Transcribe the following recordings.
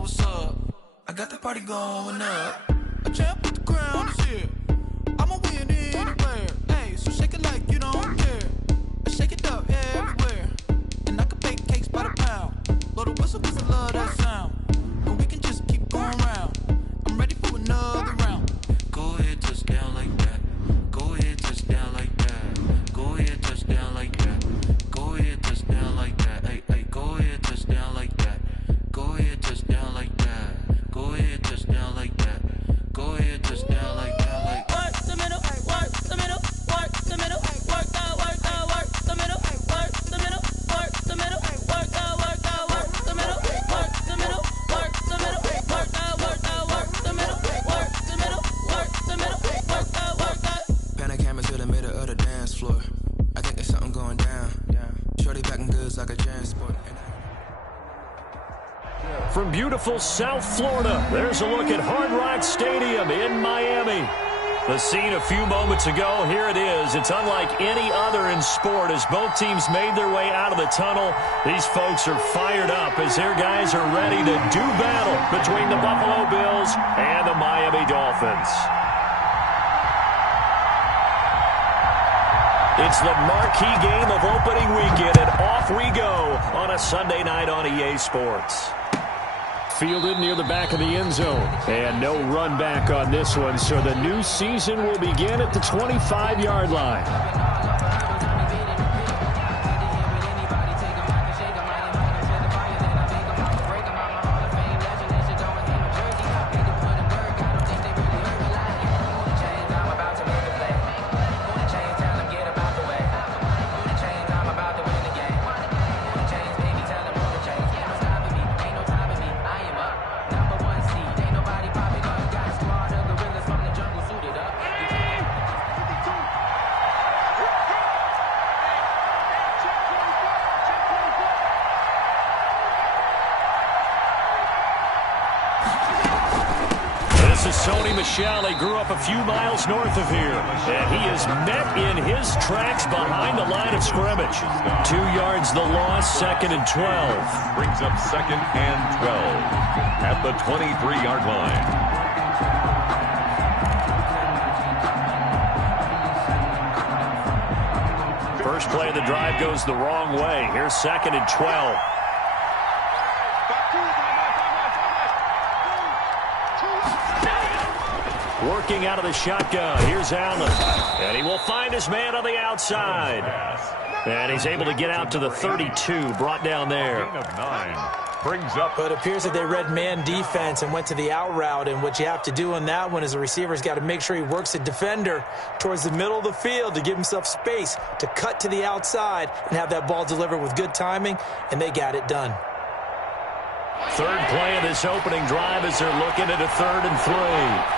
what's up. I got the party going up. A champ with the crown is here. I'ma win anywhere. Hey, so shake it like you don't care. I shake it up everywhere. And I can bake cakes by the pound. Blow the whistle 'cause I love that sound. And we can just keep going round. I'm ready for another round. Go ahead, touch down like that. Go ahead, touch down like that. Go ahead, touch down like that. Go ahead, touch down like that. Hey, hey, go ahead, touch down like that. Go ahead, touch down like that. Go ahead, touch down like that. Go ahead, touch down like that. Like work the middle, work the middle, work the middle, work the middle, work the middle, work the middle, work the middle, work the middle, work the middle, work the middle, work the middle, work the middle, work the. Pan a camera to the middle of the dance floor. I think there's something going down. Shorty packing goods like a transport. From beautiful South Florida, there's a look at Hard Rock Stadium in Miami. The scene a few moments ago, here it is. It's unlike any other in sport as both teams made their way out of the tunnel. These folks are fired up as their guys are ready to do battle between the Buffalo Bills and the Miami Dolphins. It's the marquee game of opening weekend, and off we go on a Sunday night on EA Sports. Fielded near the back of the end zone. And no run back on this one, so the new season will begin at the 25-yard line. He grew up a few miles north of here, and he is met in his tracks behind the line of scrimmage. 2 yards the loss, 2nd and 12. Brings up 2nd and 12 at the 23-yard line. First play of the drive goes the wrong way. Here's 2nd and 12. Working out of the shotgun. Here's Allen. And he will find his man on the outside. And he's able to get out to the 32. Brought down there. Gain of 9. Brings up. But it appears that they read man defense and went to the out route. And what you have to do on that one is the receiver's got to make sure he works the defender towards the middle of the field to give himself space to cut to the outside and have that ball delivered with good timing. And they got it done. Third play of this opening drive as they're looking at a 3rd and 3.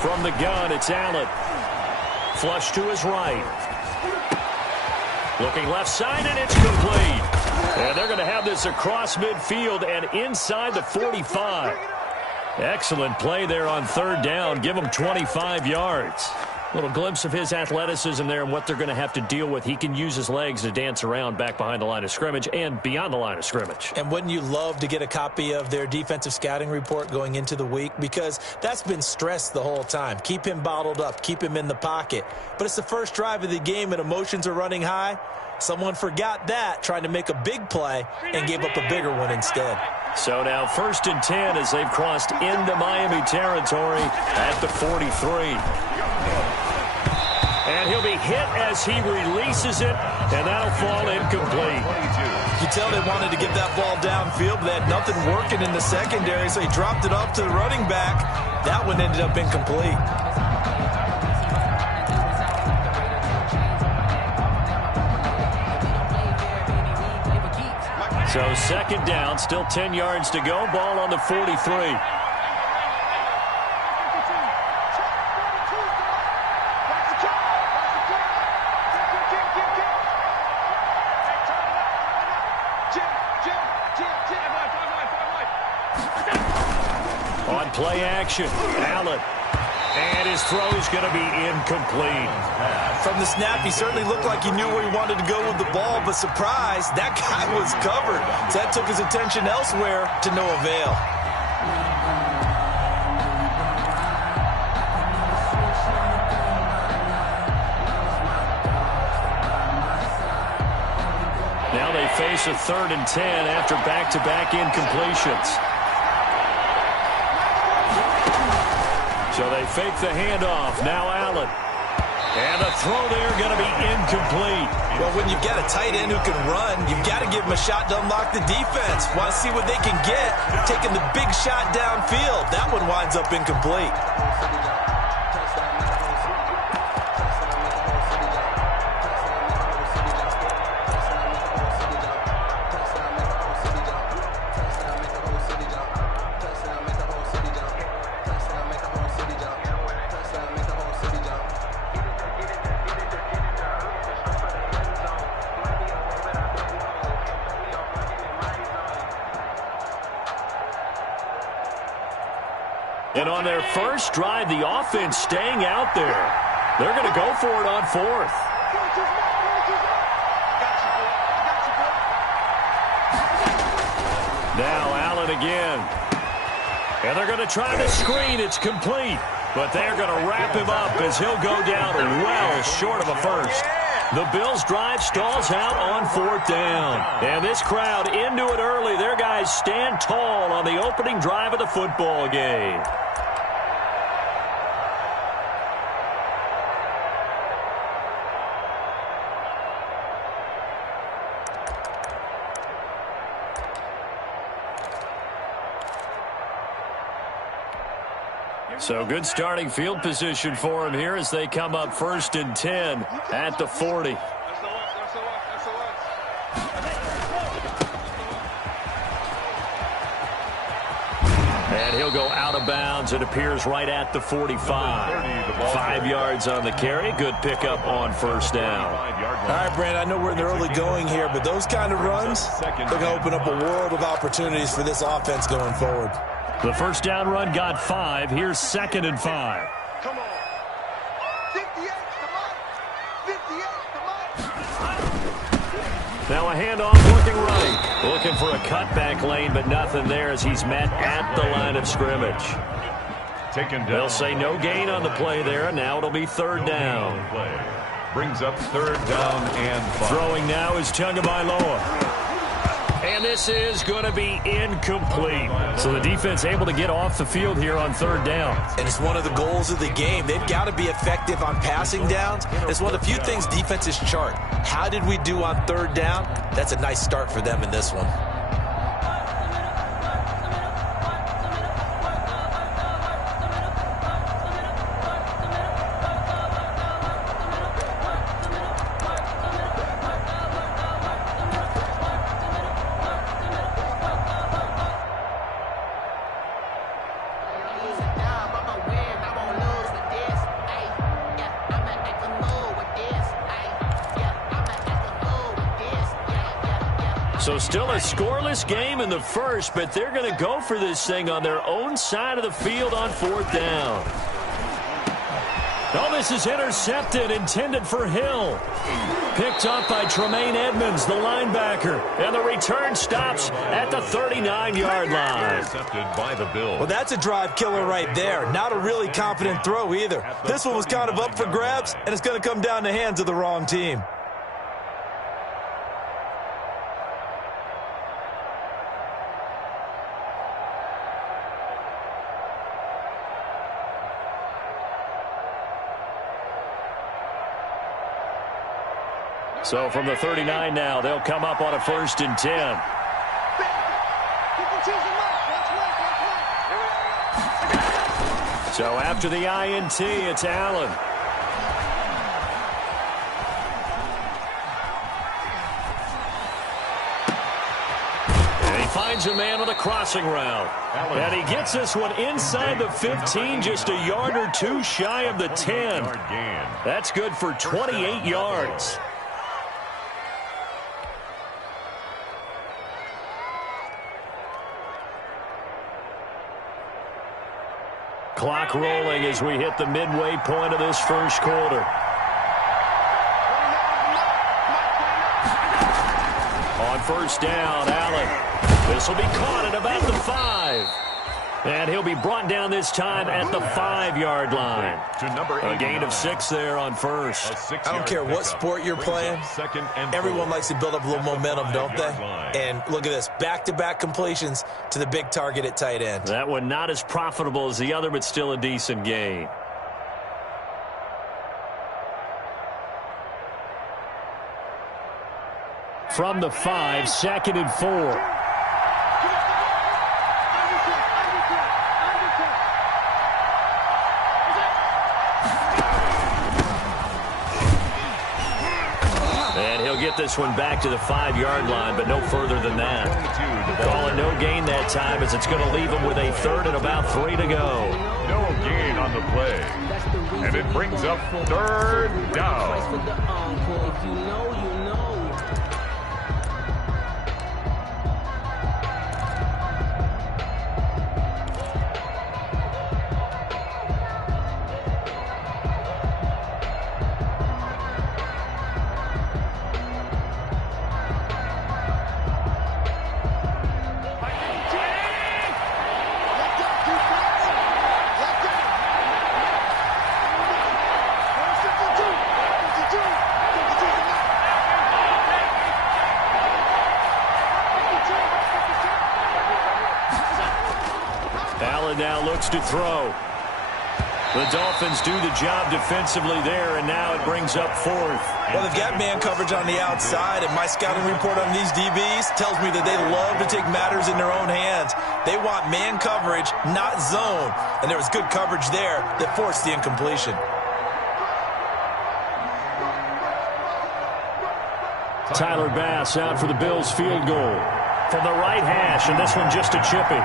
From the gun, it's Allen. Flush to his right. Looking left side, and it's complete. And they're going to have this across midfield and inside the 45. Excellent play there on 3rd down. Give him 25 yards. Little glimpse of his athleticism there and what they're going to have to deal with. He can use his legs to dance around back behind the line of scrimmage and beyond the line of scrimmage. And wouldn't you love to get a copy of their defensive scouting report going into the week? Because that's been stressed the whole time. Keep him bottled up. Keep him in the pocket. But it's the first drive of the game and emotions are running high. Someone forgot that, trying to make a big play and gave up a bigger one instead. So now 1st and 10 as they've crossed into Miami territory at the 43. And he'll be hit as he releases it, and that'll fall incomplete. You tell they wanted to get that ball downfield, but they had nothing working in the secondary, so he dropped it off to the running back. That one ended up incomplete. So 2nd down, still 10 yards to go. Ball on the 43. On play action, Allen And his throw's going to be incomplete. From the snap, he certainly looked like he knew where he wanted to go with the ball, but surprise, that guy was covered. So that took his attention elsewhere to no avail. Now they face a 3rd and 10 after back-to-back incompletions. So they fake the handoff. Now Allen. And the throw there going to be incomplete. Well, when you've got a tight end who can run, you've got to give him a shot to unlock the defense. Want to see what they can get. Taking the big shot downfield. That one winds up incomplete. And on their first drive, the offense staying out there. They're going to go for it on 4th. Now Allen again. And they're going to try the screen. It's complete. But they're going to wrap him up as he'll go down well short of a first. The Bills' drive stalls out on 4th down. And this crowd into it early. Their guys stand tall on the opening drive of the football game. So good starting field position for him here as they come up 1st and 10 at the 40. And he'll go out of bounds. It appears right at the 45. 5 yards on the carry. Good pickup on 1st down. All right, Brand, I know we're in the early going here, but those kind of runs, they're going to open up a world of opportunities for this offense going forward. The 1st down run got 5. Here's 2nd and 5. Come on. 58 to Mike. 58 to Mike. Now a handoff looking right. Looking for a cutback lane, but nothing there as he's met at the line of scrimmage. They'll say no gain on the play there, and now it'll be 3rd down. Brings up 3rd down and 5. Throwing now is Tagovailoa. And this is going to be incomplete. So the defense able to get off the field here on 3rd down. And it's one of the goals of the game. They've got to be effective on passing downs. It's one of the few things defenses chart. How did we do on 3rd down? That's a nice start for them in this one. So still a scoreless game in the first, but they're going to go for this thing on their own side of the field on 4th down. Oh, this is intercepted, intended for Hill. Picked up by Tremaine Edmonds, the linebacker. And the return stops at the 39-yard line. Intercepted by the Bills. Well, that's a drive killer right there. Not a really confident throw either. This one was kind of up for grabs, and it's going to come down the hands of the wrong team. So from the 39 now, they'll come up on a 1st and 10. So after the INT, it's Allen. And he finds a man with a crossing route. And he gets this one inside the 15, just a yard or two shy of the 10. That's good for 28 yards. Clock rolling as we hit the midway point of this first quarter. On first down, Allen. This will be caught at about the 5. And he'll be brought down this time at the 5-yard line. A gain of 6 there on first. I don't care what sport you're playing. Everyone likes to build up a little momentum, don't they? And look at this, back-to-back completions to the big target at tight end. That one not as profitable as the other, but still a decent gain. From the 5, 2nd and 4. Get this one back to the 5-yard line, but no further than that. Calling no gain that time as it's going to leave them with a 3rd and about 3 to go. No gain on the play. And it brings up 3rd down. Now looks to throw. The Dolphins do the job defensively there, and now it brings up 4th. Well, they've got man coverage on the outside, and my scouting report on these DBs tells me that they love to take matters in their own hands. They want man coverage, not zone, and there was good coverage there that forced the incompletion. Tyler Bass out for the Bills field goal from the right hash, and this one just a chippy.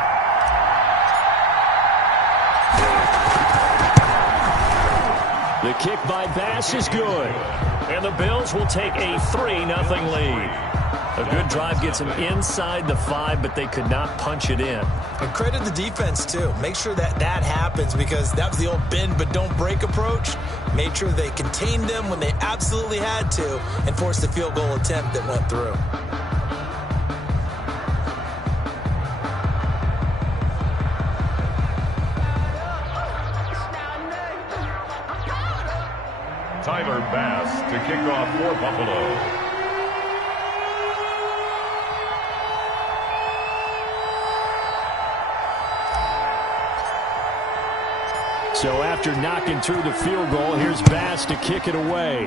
The kick by Bass is good, and the Bills will take a 3-0 lead. A good drive gets them inside the 5, but they could not punch it in. And credit the defense, too. Make sure that happens, because that was the old bend but don't break approach. Made sure they contained them when they absolutely had to and forced the field goal attempt that went through. Tyler Bass to kick off for Buffalo. So after knocking through the field goal, here's Bass to kick it away.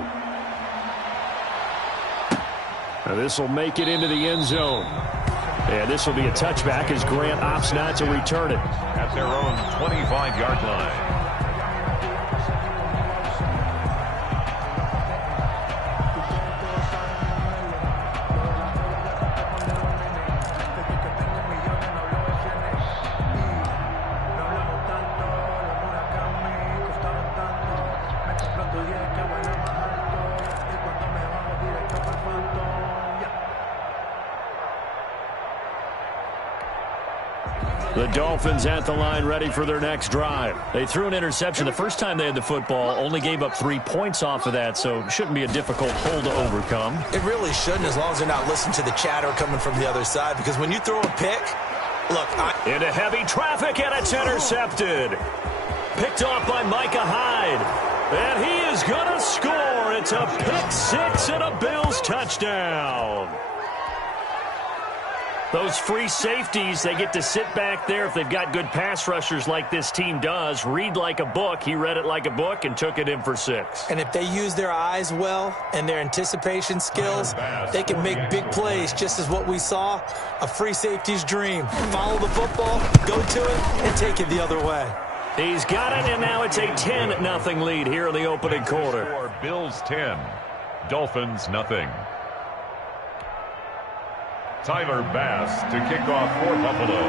Now this will make it into the end zone. And this will be a touchback as Grant opts not to return it. At their own 25-yard line. The Dolphins at the line ready for their next drive. They threw an interception the first time they had the football, only gave up 3 points off of that, so it shouldn't be a difficult hole to overcome. It really shouldn't, as long as they're not listening to the chatter coming from the other side, because when you throw a pick, look, into heavy traffic, and it's intercepted. Picked off by Micah Hyde, and he is going to score. It's a pick 6 and a Bills touchdown. Those free safeties, they get to sit back there if they've got good pass rushers like this team does. Read like a book. He read it like a book and took it in for 6. And if they use their eyes well and their anticipation skills, they can make big plays, just as what we saw, a free safety's dream. Follow the football, go to it, and take it the other way. He's got it, and now it's a 10-0 lead here in the opening quarter. Bills 10, Dolphins nothing. Tyler Bass to kick off for Buffalo.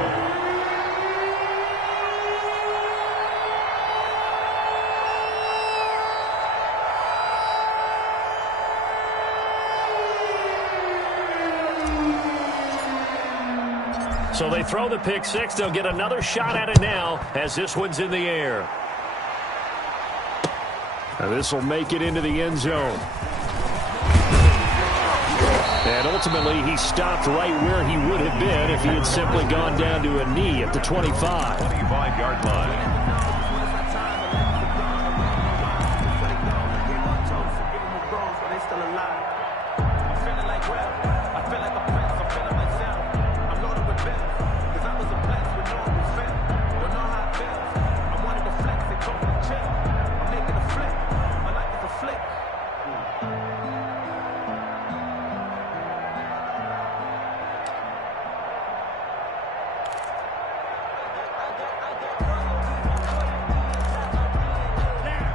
So they throw the pick six. They'll get another shot at it now as this one's in the air. This will make it into the end zone. And ultimately, he stopped right where he would have been if he had simply gone down to a knee at the 25. 25-yard line.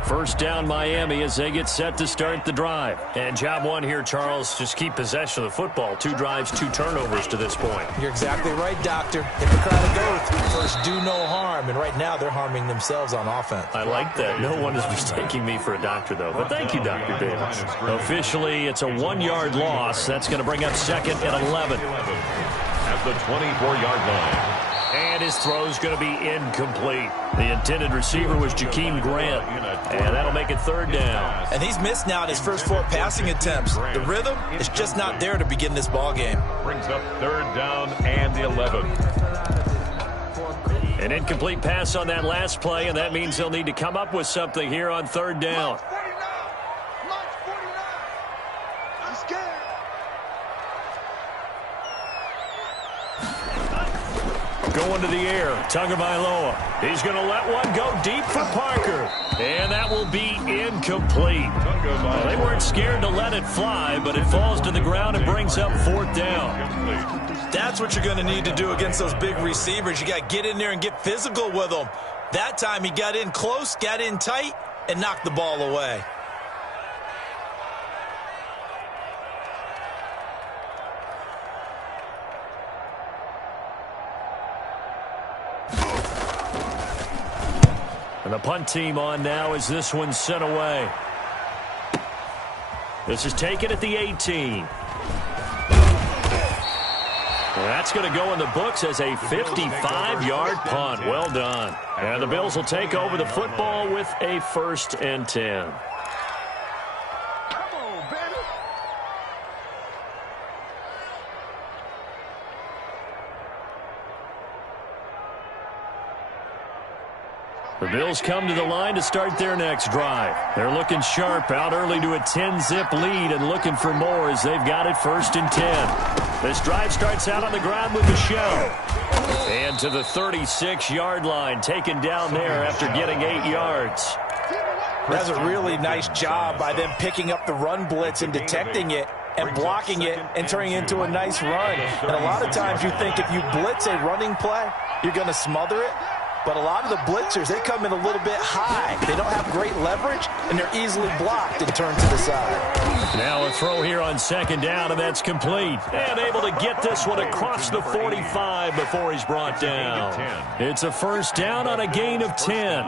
First down Miami as they get set to start the drive. And job one here, Charles, just keep possession of the football. 2 drives, 2 turnovers to this point. You're exactly right, Doctor. Hippocratic oath. First, do no harm. And right now, they're harming themselves on offense. I like that. No one is mistaking me for a doctor, though. But thank you, Dr. Davis. Officially, it's a 1-yard loss. That's going to bring up second and 11. At the 24-yard line. And his throw's going to be incomplete. The intended receiver was Jakeem Grant. And that'll make it third down. And he's missed now in his first 4 passing attempts. The rhythm is just not there to begin this ball game. Brings up third down and the 11. An incomplete pass on that last play, and that means they'll need to come up with something here on third down. Going to the air, Tagovailoa. He's going to let one go deep for Parker. And that will be incomplete. Well, they weren't scared to let it fly, but it falls to the ground and brings up fourth down. That's what you're going to need to do against those big receivers. You got to get in there and get physical with them. That time he got in close, got in tight, and knocked the ball away. And the punt team on now as this one's sent away. This is taken at the 18. And that's going to go in the books as a 55-yard punt. Well done. And the Bills will take over the football with a 1st and 10. The Bills come to the line to start their next drive. They're looking sharp, out early to a 10-zip lead and looking for more as they've got it 1st and 10. This drive starts out on the ground with Michelle. And to the 36-yard line, taken down there after getting 8 yards. That's a really nice job by them picking up the run blitz and detecting it and blocking it and turning it into a nice run. And a lot of times you think if you blitz a running play, you're going to smother it. But a lot of the blitzers, they come in a little bit high. They don't have great leverage, and they're easily blocked and turned to the side. Now a throw here on 2nd down, and that's complete. And able to get this one across the 45 before he's brought down. It's a 1st down on a gain of 10.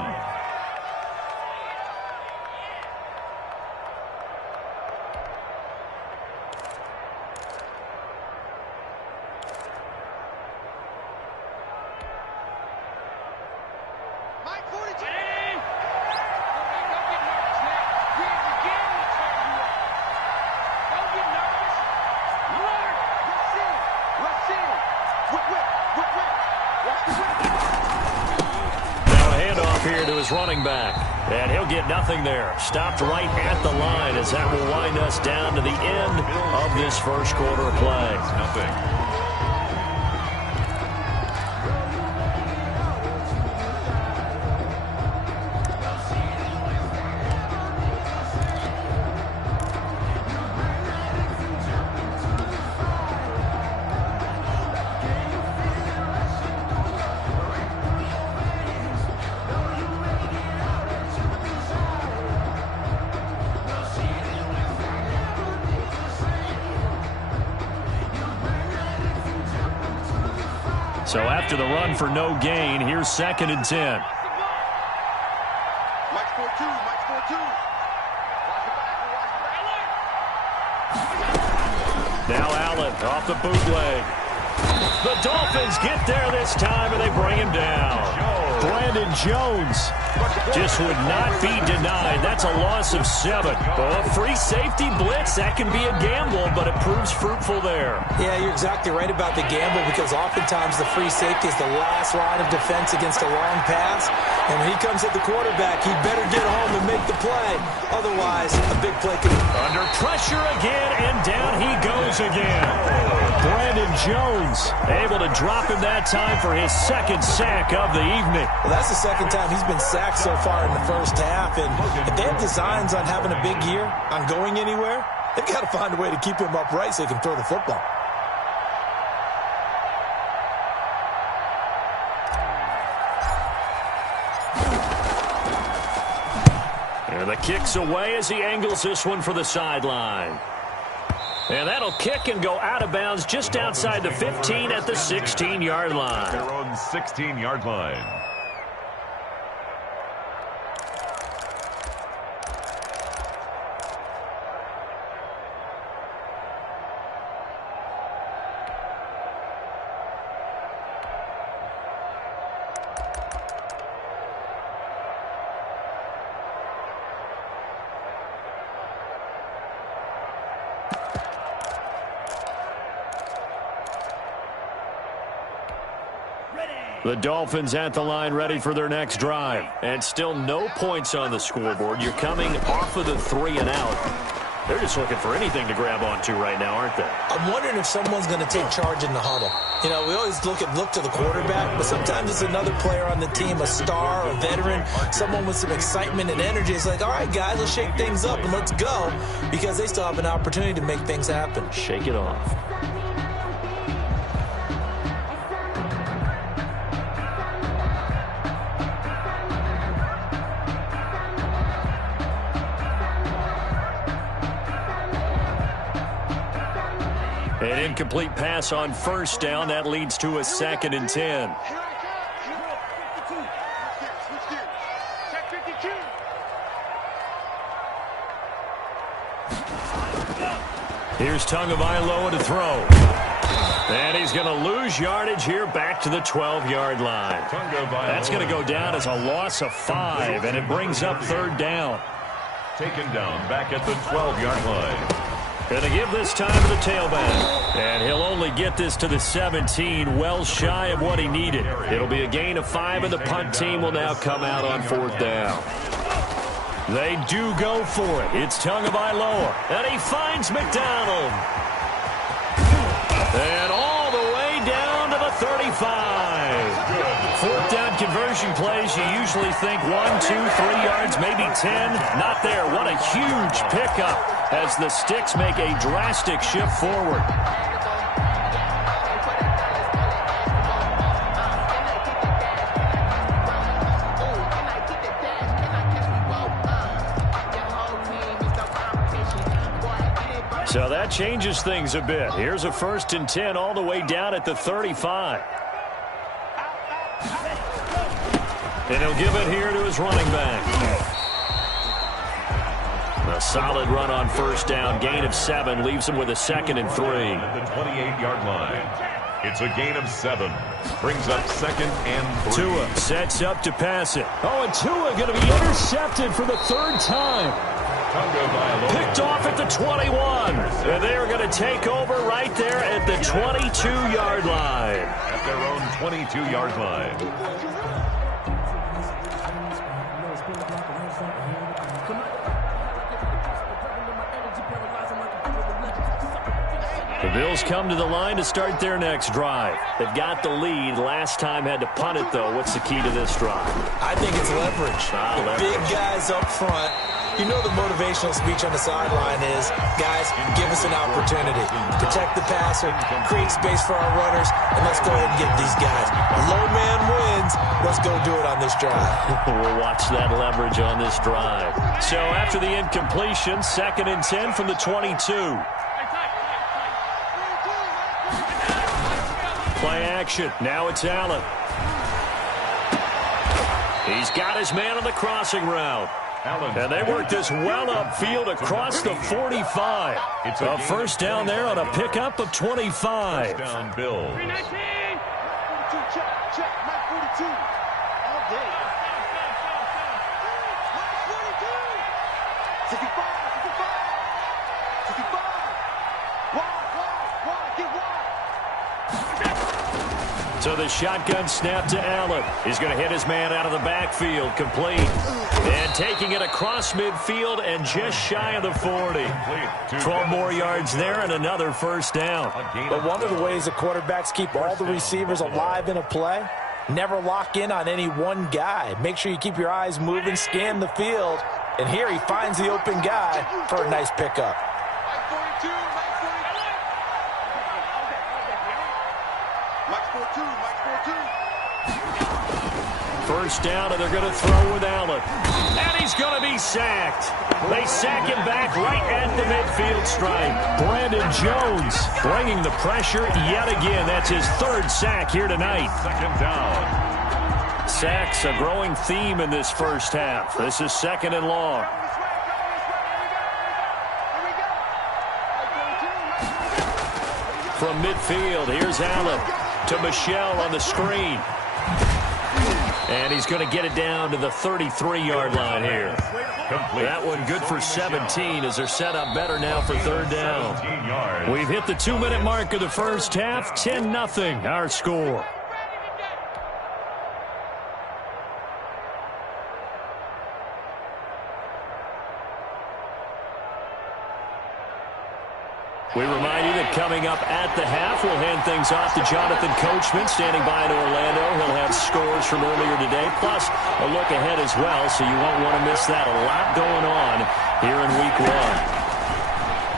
Running back, and he'll get nothing there. Stopped right at the line as that will wind us down to the end of this first quarter of play. Nothing. So after the run for no gain, here's 2nd and 10. Now Allen off the bootleg. The Dolphins get there this time, and they bring him down. Brandon Jones just would not be denied. That's a loss of 7. Oh, free safety blitz, that can be a gamble, but it proves fruitful there. Yeah, you're exactly right about the gamble, because oftentimes the free safety is the last line of defense against a long pass. And when he comes at the quarterback, he better get home and make the play. Otherwise, a big play could be under pressure again, and down he goes again. Brandon Jones able to drop him that time for his second sack of the evening. Well, that's the second time he's been sacked so far in the first half. And if they have designs on having a big year, on going anywhere, they've got to find a way to keep him upright so he can throw the football. And the kick's away as he angles this one for the sideline. And that'll kick and go out of bounds just outside the 15 at the 16-yard line. Their own 16-yard line. The Dolphins at the line ready for their next drive. And still no points on the scoreboard. You're coming off of the 3 and out. They're just looking for anything to grab onto right now, aren't they? I'm wondering if someone's going to take charge in the huddle. You know, we always look to the quarterback, but sometimes it's another player on the team, a star, a veteran, someone with some excitement and energy. It's like, all right, guys, let's shake things up and let's go, because they still have an opportunity to make things happen. Shake it off. An incomplete pass on first down. That leads to a 2nd and 10. Here's Tagovailoa to throw. And he's going to lose yardage here back to the 12-yard line. That's going to go down as a loss of 5, and it brings up 3rd down. Taken down back at the 12-yard line. Going to give this time to the tailback. And he'll only get this to the 17, well shy of what he needed. It'll be a gain of 5, and the punt team will now come out on 4th down. They do go for it. It's Tagovailoa, and he finds McDonald. And all the way down to the 35. 4th down conversion plays, you usually think 1, 2, 3 yards, maybe 10. Not there. What a huge pickup as the Sticks make a drastic shift forward. So that changes things a bit. Here's a 1st and 10 all the way down at the 35. And he'll give it here to his running back. A solid run on 1st down. Gain of 7 leaves him with a 2nd and 3. At the 28-yard line. It's a gain of 7. Brings up 2nd and 3. Tua sets up to pass it. Oh, and Tua going to be intercepted for the 3rd time. Picked off at the 21. And they are going to take over right there at the 22-yard line. At their own 22-yard line. The Bills come to the line to start their next drive. They've got the lead. Last time had to punt it, though. What's the key to this drive? I think it's leverage. Big guys up front. You know the motivational speech on the sideline is, guys, give us an opportunity. Protect the passer, create space for our runners, and let's go ahead and get these guys. Low man wins. Let's go do it on this drive. We'll watch that leverage on this drive. So after the incompletion, 2nd and 10 from the 22. Play action. Now it's Allen. He's got his man on the crossing route. And they work this well upfield across the 45. A first down there on a pickup of 25. Down Bills. 42, check, Mike 42. All day. Mike 42. 65. Wide, get wide. So the shotgun snap to Allen. He's going to hit his man out of the backfield, complete. And taking it across midfield and just shy of the 40. 12 more yards there and another first down. But one of the ways the quarterbacks keep all the receivers alive in a play, never lock in on any one guy. Make sure you keep your eyes moving, scan the field. And here he finds the open guy for a nice pickup. First down, and they're going to throw with Allen. And he's going to be sacked. They sack him back right at the midfield stripe. Brandon Jones bringing the pressure yet again. That's his third sack here tonight. Second down. Sacks, a growing theme in this first half. This is second and long. From midfield, here's Allen to Michelle on the screen. And he's going to get it down to the 33-yard line here. That one good for 17 as they're set up better now for third down. We've hit the 2-minute mark of the first half. 10-0 our score. We remind you that coming up at the half, we'll hand things off to Jonathan Coachman, standing by in Orlando. He'll have scores from earlier today, plus a look ahead as well, so you won't want to miss that. A lot going on here in Week 1.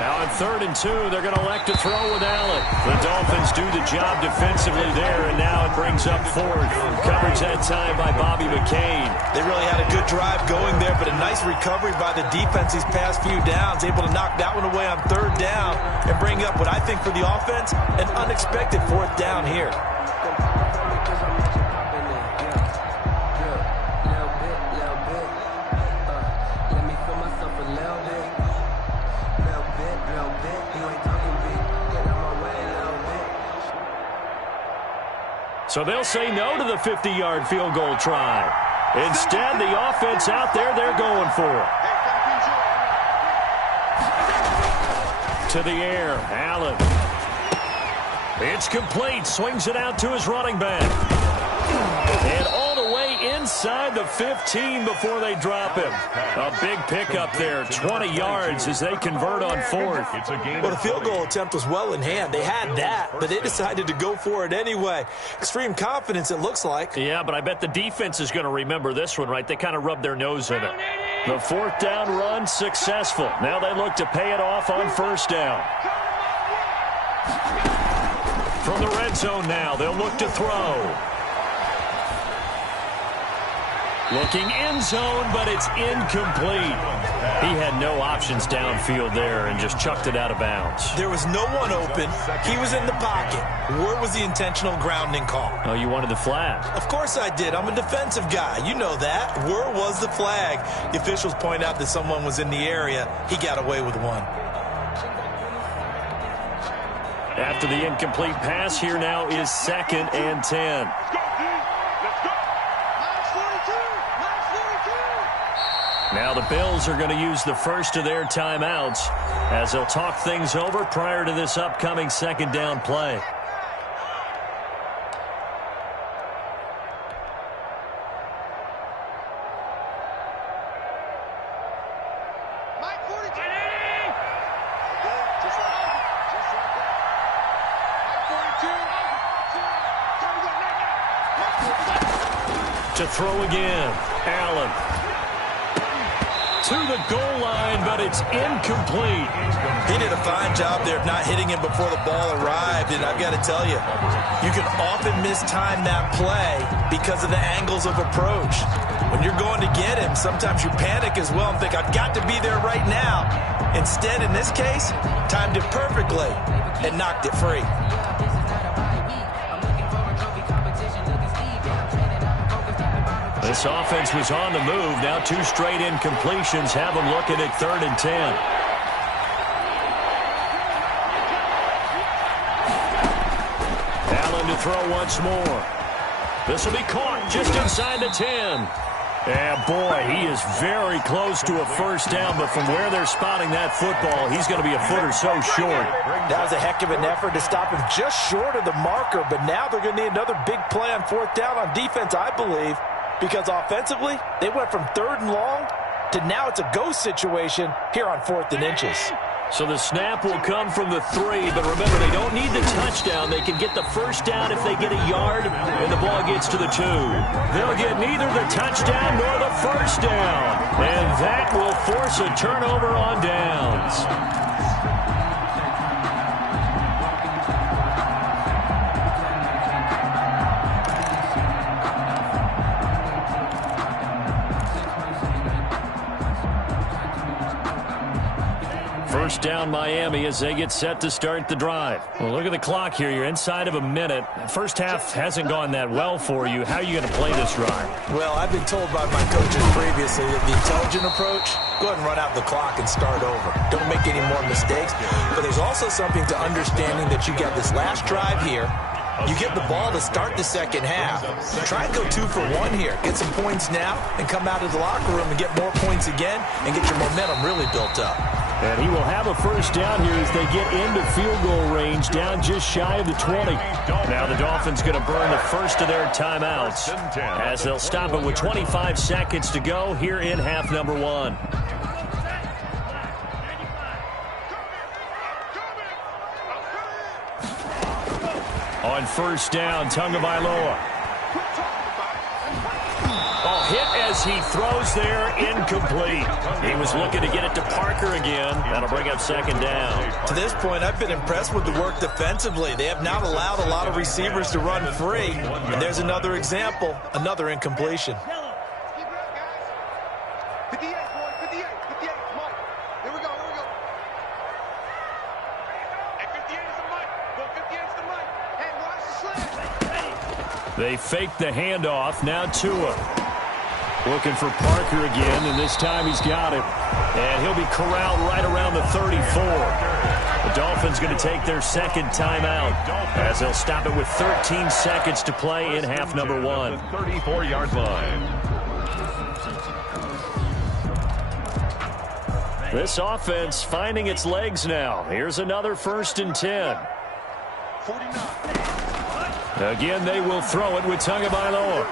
Now on 3rd and 2, they're going to elect to throw with Allen. The Dolphins do the job defensively there, and now it brings up 4th. Coverage that time by Bobby McCain. They really had a good drive going there, but a nice recovery by the defense these past few downs, able to knock that one away on 3rd down and bring up what I think for the offense, an unexpected 4th down here. So they'll say no to the 50-yard field goal try. Instead, the offense out there, they're going for it. To the air, Allen. It's complete. Swings it out to his running back. And all the way inside the 15 before they drop him. A big pickup there, 20 yards as they convert on 4th. Well, the field goal attempt was well in hand. They had that, but they decided to go for it anyway. Extreme confidence, it looks like. Yeah, but I bet the defense is going to remember this one, right? They kind of rubbed their nose in it. The 4th down run successful. Now they look to pay it off on 1st down. From the red zone now, they'll look to throw. Looking end zone, but it's incomplete. He had no options downfield there and just chucked it out of bounds. There was no one open. He was in the pocket. Where was the intentional grounding call? Oh, you wanted the flag. Of course I did. I'm a defensive guy. You know that. Where was the flag? The officials point out that someone was in the area. He got away with one. After the incomplete pass, here now is 2nd and 10. Now the Bills are going to use the first of their timeouts as they'll talk things over prior to this upcoming 2nd down play. To throw again, Allen. To the goal line, but it's incomplete. He did a fine job there of not hitting him before the ball arrived, and I've got to tell you, you can often mistime that play because of the angles of approach. When you're going to get him, sometimes you panic as well and think, I've got to be there right now. Instead, in this case, timed it perfectly and knocked it free. This offense was on the move. Now 2 straight incompletions have them looking at 3rd and 10. Allen to throw once more. This will be caught just inside the 10. And boy, he is very close to a first down, but from where they're spotting that football, he's going to be a foot or so short. That was a heck of an effort to stop him just short of the marker, but now they're going to need another big play on 4th down on defense, I believe, because offensively, they went from 3rd and long to now it's a go situation here on 4th and inches. So the snap will come from the 3, but remember, they don't need the touchdown. They can get the first down if they get a yard and the ball gets to the 2. They'll get neither the touchdown nor the first down, and that will force a turnover on downs. First down Miami as they get set to start the drive. Well, look at the clock here. You're inside of a minute. First half hasn't gone that well for you. How are you going to play this drive? Well, I've been told by my coaches previously that the intelligent approach, go ahead and run out the clock and start over. Don't make any more mistakes. But there's also something to understanding that you got this last drive here. You get the ball to start the second half. Try and go 2 for 1 here. Get some points now and come out of the locker room and get more points again and get your momentum really built up. And he will have a first down here as they get into field goal range, down just shy of the 20. Now the Dolphins going to burn the first of their timeouts as they'll stop it with 25 seconds to go here in half number 1. On first down, Tagovailoa. Oh, hit as he throws there, incomplete. He was looking to get it to Parker again. That'll bring up second down. To this point, I've been impressed with the work defensively. They have not allowed a lot of receivers to run free. And there's another example, another incompletion. 58, boys, 58, 58, Mike. Here we go, here we go. Hey, 58 is the mic. Go 58 is the mic. Hey, watch the slant. They fake the handoff. Now Tua. Looking for Parker again, and this time he's got it. And he'll be corralled right around the 34. The Dolphins going to take their second timeout as they'll stop it with 13 seconds to play in half number 1. 34-yard line. This offense finding its legs now. Here's another 1st and 10. 49. Again, they will throw it with Tagovailoa.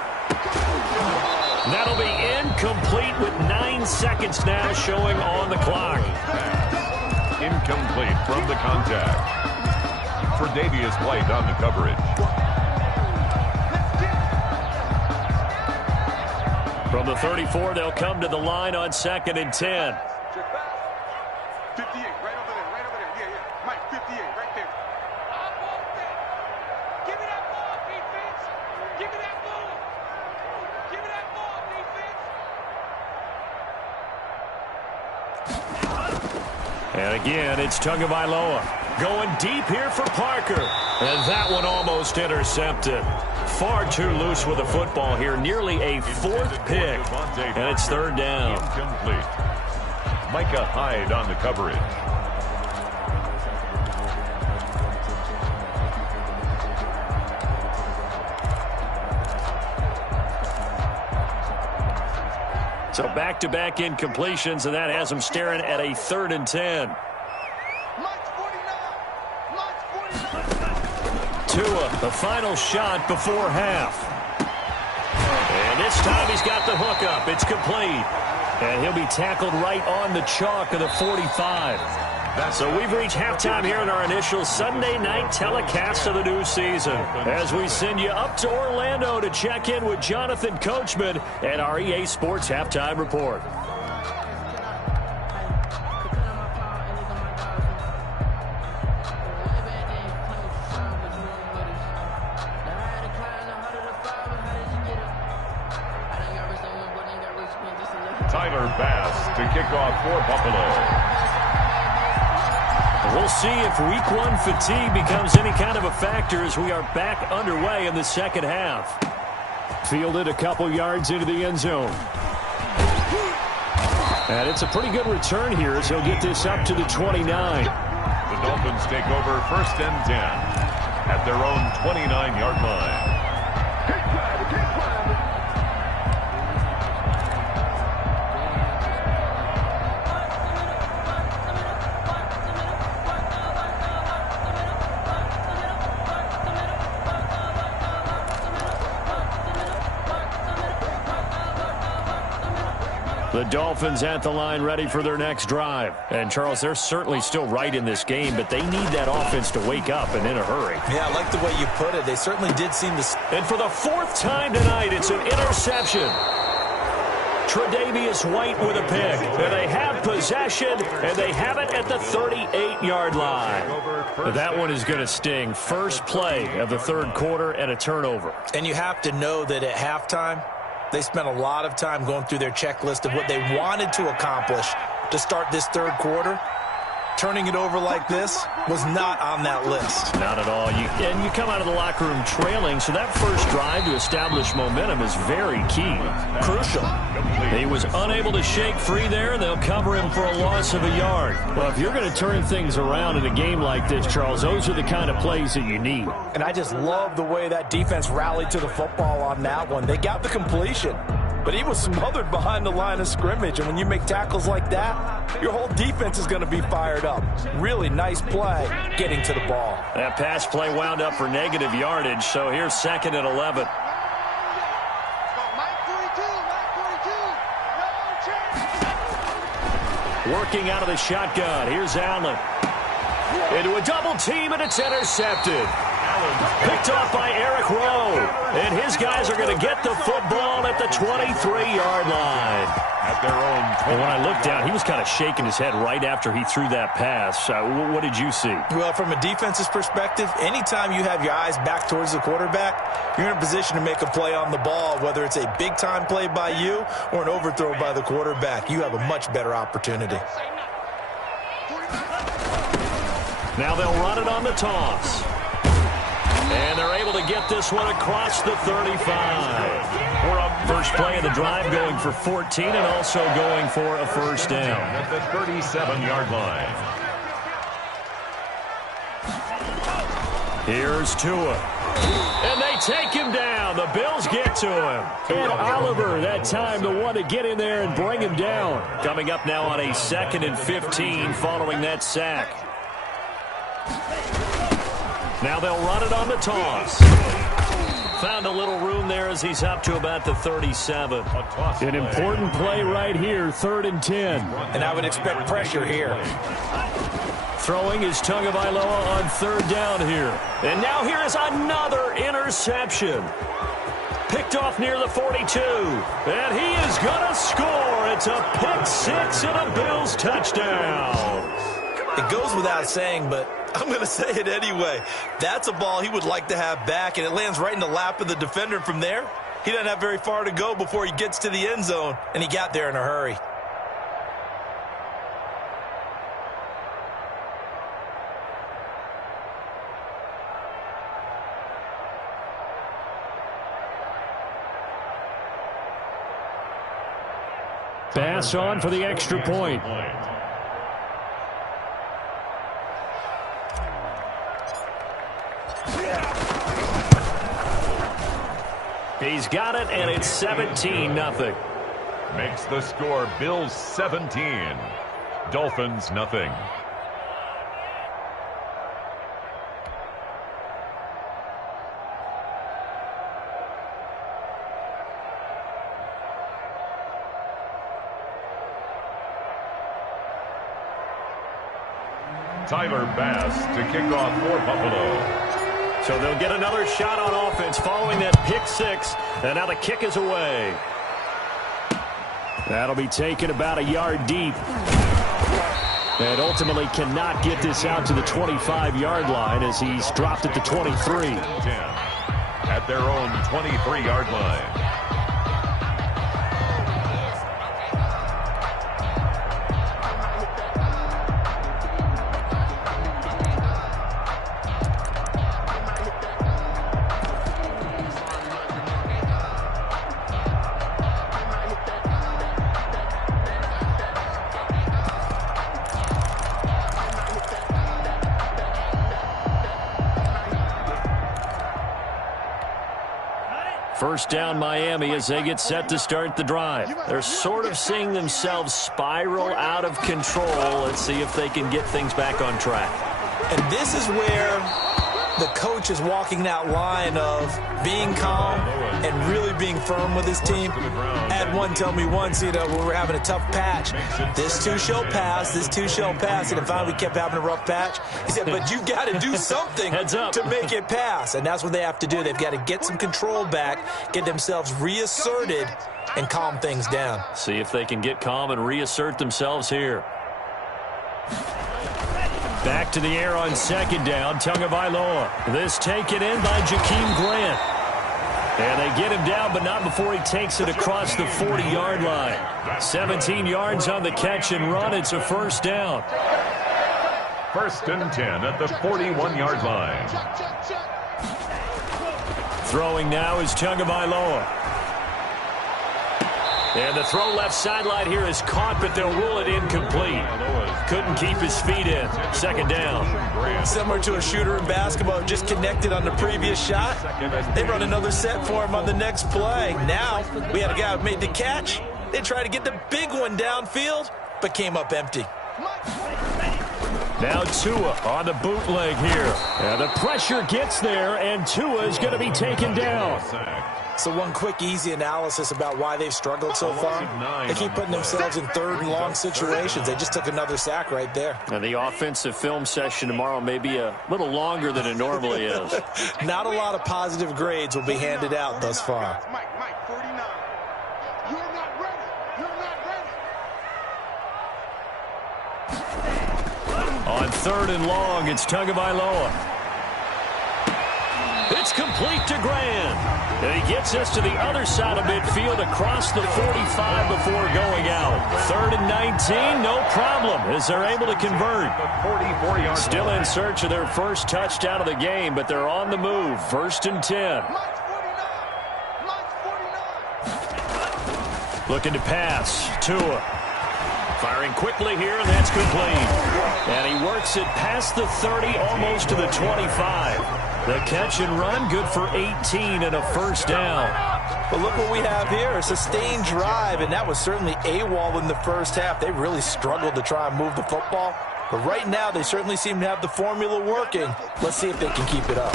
That'll be incomplete with 9 seconds now showing on the clock. Incomplete from the contact. Tre'Davious White on the coverage. From the 34, they'll come to the line on 2nd and 10. 58, right over there, yeah, yeah. Mike, 58, right there. Give me that ball, defense. Give me that ball. Give me that ball, defense. And again, it's Tagovailoa going deep here for Parker. And that one almost intercepted. Far too loose with the football here. Nearly a 4th pick. And it's 3rd down. Incomplete. Micah Hyde on the coverage. So back-to-back incompletions, and that has them staring at a 3rd and 10. Mike's 49. Mike's 49. Tua, the final shot before half. And this time he's got the hookup. It's complete. And he'll be tackled right on the chalk of the 45. So we've reached halftime here in our initial Sunday night telecast of the new season as we send you up to Orlando to check in with Jonathan Coachman and our EA Sports Halftime Report. Tyler Bass to kick off for Buffalo. We'll see if week 1 fatigue becomes any kind of a factor as we are back underway in the second half. Fielded a couple yards into the end zone. And it's a pretty good return here as he'll get this up to the 29. The Dolphins take over 1st and 10 at their own 29-yard line. The Dolphins at the line ready for their next drive. And, Charles, they're certainly still right in this game, but they need that offense to wake up and in a hurry. Yeah, I like the way you put it. They certainly did seem to... And for the 4th time tonight, it's an interception. Tre'Davious White with a pick. And they have possession, and they have it at the 38-yard line. That one is going to sting. First play of the 3rd quarter and a turnover. And you have to know that at halftime, they spent a lot of time going through their checklist of what they wanted to accomplish to start this 3rd quarter. Turning it over like this was not on that list. Not at all. And you come out of the locker room trailing, so that first drive to establish momentum is very key. Crucial. He was unable to shake free there, and they'll cover him for a loss of a yard. Well, if you're going to turn things around in a game like this, Charles, those are the kind of plays that you need. And I just love the way that defense rallied to the football on that one. They got the completion, but he was smothered behind the line of scrimmage. And when you make tackles like that, your whole defense is going to be fired up. Really nice play getting to the ball. That pass play wound up for negative yardage, so here's 2nd and 11. Working out of the shotgun. Here's Allen. Into a double team, and it's intercepted. Picked off by Eric Rowe. And his guys are going to get the football at the 23-yard line. At their own 20. And when I looked down, he was kind of shaking his head right after he threw that pass. What did you see? Well, from a defense's perspective, anytime you have your eyes back towards the quarterback, you're in a position to make a play on the ball, whether it's a big-time play by you or an overthrow by the quarterback. You have a much better opportunity. Now they'll run it on the toss. And they're able to get this one across the 35. We're up first play of the drive, going for 14 and also going for a first down. At the 37-yard line. Here's Tua. And they take him down. The Bills get to him. And Oliver, that time, the one to get in there and bring him down. Coming up now on a 2nd and 15 following that sack. Now they'll run it on the toss. Found a little room there as he's up to about the 37. An important play right here, 3rd and 10. And I would expect pressure here. Throwing is Tagovailoa on 3rd down here. And now here is another interception. Picked off near the 42. And he is going to score. It's a pick 6 and a Bills touchdown. It goes without saying, but I'm going to say it anyway. That's a ball he would like to have back, and it lands right in the lap of the defender from there. He doesn't have very far to go before he gets to the end zone, and he got there in a hurry. Pass on for the extra point. He's got it, and it's 17-0. Makes the score Bills 17, Dolphins nothing. Tyler Bass to kick off for Buffalo. So they'll get another shot on offense following that pick 6, and now the kick is away. That'll be taken about a yard deep. And ultimately cannot get this out to the 25-yard line as he's dropped at the 23. 10 at their own 23-yard line. First down Miami as they get set to start the drive. They're sort of seeing themselves spiral out of control. Let's see if they can get things back on track. And this is where the coach is walking that line of being calm and really being firm with his team. Had one tell me once, when we're having a tough patch, this too shall pass, this too shall pass. And finally we kept having a rough patch. He said, but you got to do something to make it pass. And that's what they have to do. They've got to get some control back, get themselves reasserted, and calm things down. See if they can get calm and reassert themselves here. Back to the air on second down, Tagovailoa. This taken in by Jakeem Grant. And they get him down, but not before he takes it across the 40-yard line. 17 yards on the catch and run. It's a first down. First and 10 at the 41-yard line. Throwing now is Tagovailoa. And the throw left sideline here is caught, but they'll rule it incomplete. Couldn't keep his feet in. Second down. Similar to a shooter in basketball, just connected on the previous shot. They run another set for him on the next play. Now, we had a guy who made the catch. They tried to get the big one downfield, but came up empty. Now Tua on the bootleg here. And the pressure gets there, and Tua is going to be taken down. So one quick, easy analysis about why they've struggled so far. They keep putting themselves in third and long situations. They just took another sack right there. And the offensive film session tomorrow may be a little longer than it normally is. Not a lot of positive grades will be handed out thus far. Mike, 49. You're not ready. You're not ready. On third and long, it's Tagovailoa. It's complete to Grant. And he gets us to the other side of midfield across the 45 before going out. Third and 19, no problem, as they're able to convert. Still in search of their first touchdown of the game, but they're on the move. First and 10. Looking to pass. Tua. Firing quickly here, and that's complete. And he works it past the 30, almost to the 25. The catch and run, good for 18 and a first down. But look what we have here, a sustained drive, and that was certainly AWOL in the first half. They really struggled to try and move the football. But right now, they certainly seem to have the formula working. Let's see if they can keep it up.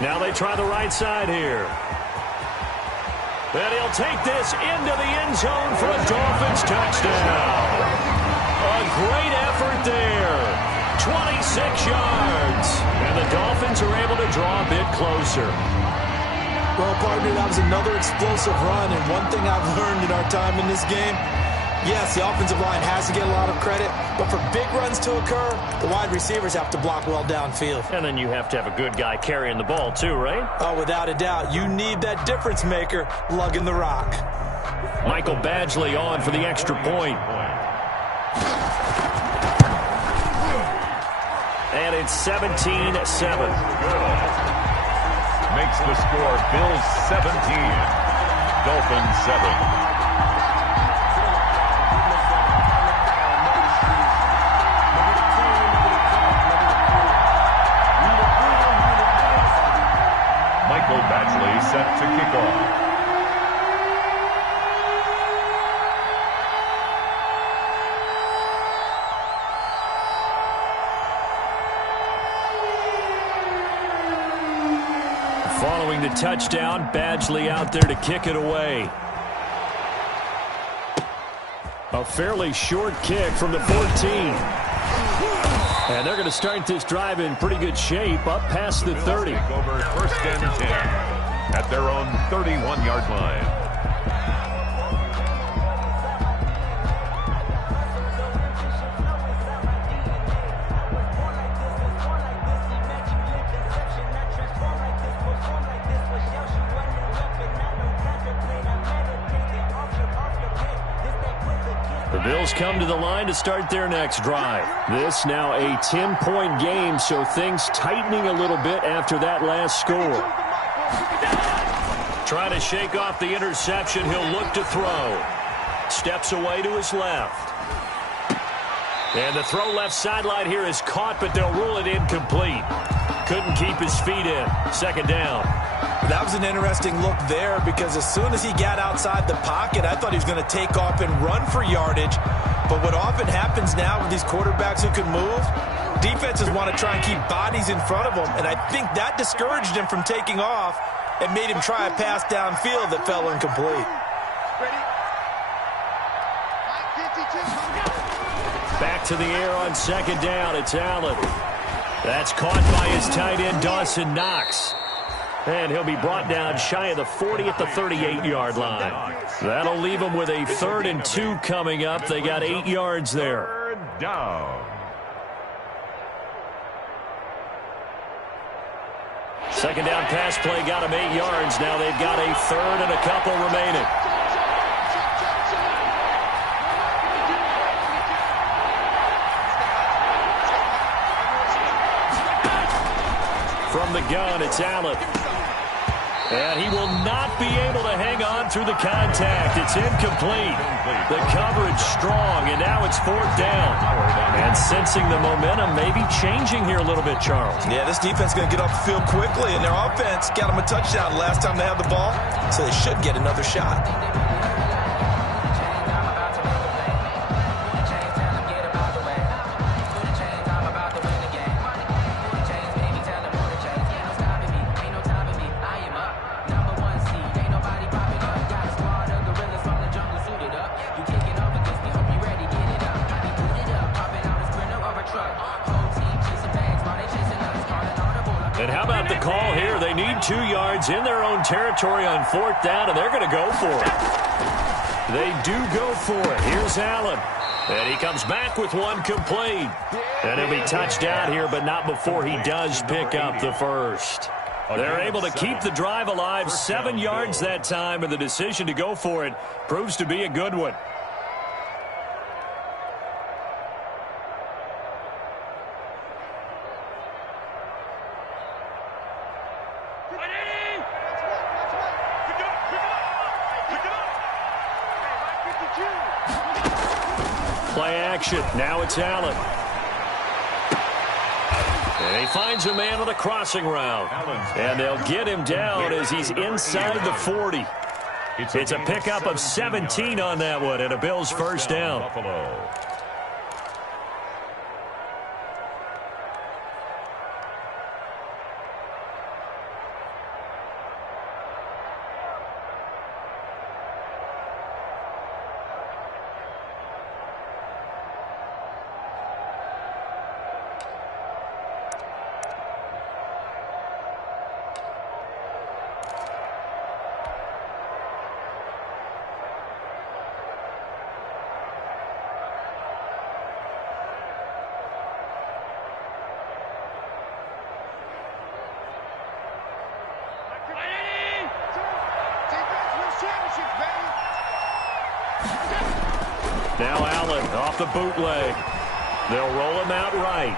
Now they try the right side here. And he'll take this into the end zone for a Dolphins touchdown. A great effort there. 26 yards. And the Dolphins are able to draw a bit closer. Well, partner, that was another explosive run. And one thing I've learned in our time in this game, yes, the offensive line has to get a lot of credit. But for big runs to occur, the wide receivers have to block well downfield. And then you have to have a good guy carrying the ball too, right? Oh, without a doubt. You need that difference maker lugging the rock. Michael Badgley on for the extra point. And it's 17-7. Makes the score Bills 17, Dolphins 7. Michael Badgley set to kick off. Following the touchdown, Badgley out there to kick it away. A fairly short kick from the 14. And they're going to start this drive in pretty good shape, up past the 30. Over first and 10 at their own 31-yard line. The Bills come to the line to start their next drive. This now a 10-point game, so things tightening a little bit after that last score. Trying to shake off the interception, he'll look to throw. Steps away to his left. And the throw left sideline here is caught, but they'll rule it incomplete. couldn't keep his feet in. Second down. That was an interesting look there because as soon as he got outside the pocket, I thought he was going to take off and run for yardage. But what often happens now with these quarterbacks who can move, defenses want to try and keep bodies in front of them, and I think that discouraged him from taking off and made him try a pass downfield that fell incomplete. Back to the air on second down. It's Allen. That's caught by his tight end, Dawson Knox. And he'll be brought down shy of the 40 at the 38-yard line. That'll leave him with a 3rd and 2 coming up. They got 8 yards there. 3rd down. Second down pass play got him 8 yards. Now they've got a 3rd and a couple remaining. From the gun, it's Allen. And he will not be able to hang on through the contact. It's incomplete. The coverage strong, and now it's 4th down. And sensing the momentum maybe changing here a little bit, Charles. Yeah, this defense is going to get off the field quickly, and their offense got them a touchdown last time they had the ball, so they should get another shot. And how about the call here? They need 2 yards in their own territory on 4th down, and they're going to go for it. They do go for it. Here's Allen. And he comes back with one complete. And he'll be touched down here, but not before he does pick up the first. They're able to keep the drive alive, 7 yards that time, and the decision to go for it proves to be a good one. Play action. Now it's Allen. And he finds a man on the crossing route. And they'll get him down as he's inside the 40. It's a pickup of 17 on that one and a Bills first down. Now Allen off the bootleg. They'll roll him out right.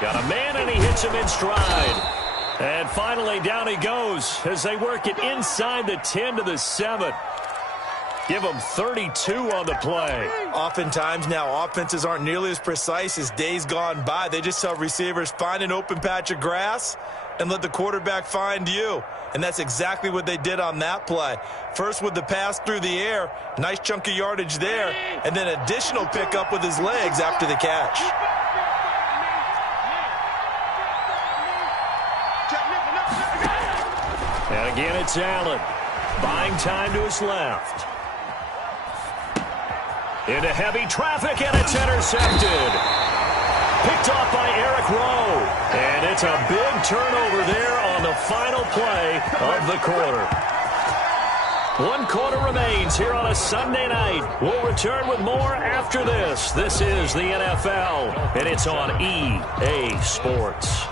Got a man, and he hits him in stride. And finally, down he goes as they work it inside the 10 to the 7. Give him 32 on the play. Oftentimes now, offenses aren't nearly as precise as days gone by. They just tell receivers, find an open patch of grass and let the quarterback find you. And that's exactly what they did on that play. First with the pass through the air, nice chunk of yardage there, and then additional pickup with his legs after the catch. And again, it's Allen. Buying time to his left. Into heavy traffic, and it's intercepted. Picked off by Eric Rowe. And it's a big turnover there on the final play of the quarter. 1 quarter remains here on a Sunday night. We'll return with more after this. This is the NFL, and it's on EA Sports.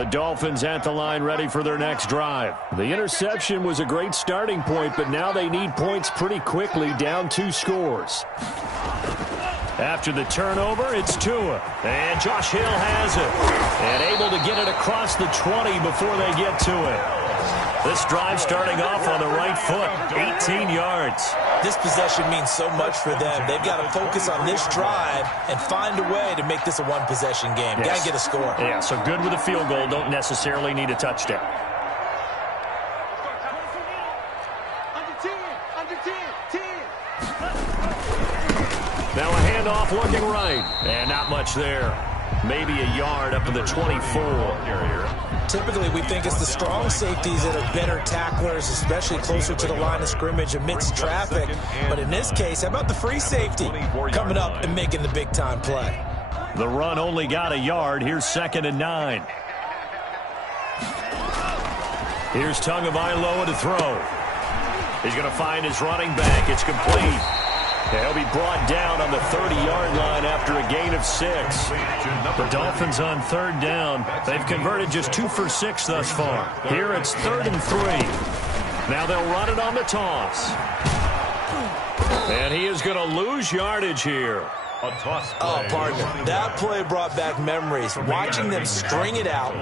The Dolphins at the line ready for their next drive. The interception was a great starting point, but now they need points pretty quickly, down 2 scores. After the turnover, it's Tua. And Josh Hill has it. And able to get it across the 20 before they get to it. This drive starting off on the right foot, 18 yards. This possession means so much for them. They've got to focus on this drive and find a way to make this a one-possession game. Yes. Got to get a score. Yeah, so good with a field goal. Don't necessarily need a touchdown. Now a handoff looking right. And not much there. Maybe a yard up to the 24. Typically, we think it's the strong safeties that are better tacklers, especially closer to the line of scrimmage amidst traffic. But in this case, how about the free safety coming up and making the big-time play? The run only got a yard. Here's 2nd and 9. Here's Tagovailoa to throw. He's going to find his running back. It's complete. He'll be brought down on the 30-yard line after a gain of 6. The Dolphins on 3rd down. They've converted just 2 for 6 thus far. Here it's 3rd and 3. Now they'll run it on the toss. And he is going to lose yardage here. Oh, partner, that play brought back memories. Watching them string it out,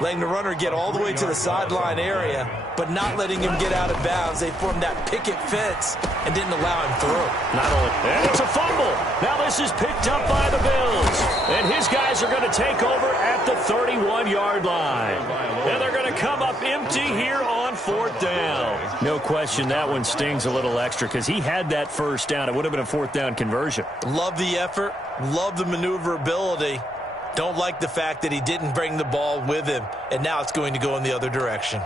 letting the runner get all the way to the sideline area, but not letting him get out of bounds. They formed that picket fence and didn't allow him through. Not only, and it's a fumble. Now this is picked up by the Bills. And his guys are going to take over at the 31-yard line. And they're going to come up empty here on 4th down. No question that one stings a little extra because he had that 1st down. It would have been a 4th down conversion. Love the effort. Love the maneuverability. Don't like the fact that he didn't bring the ball with him, and now it's going to go in the other direction.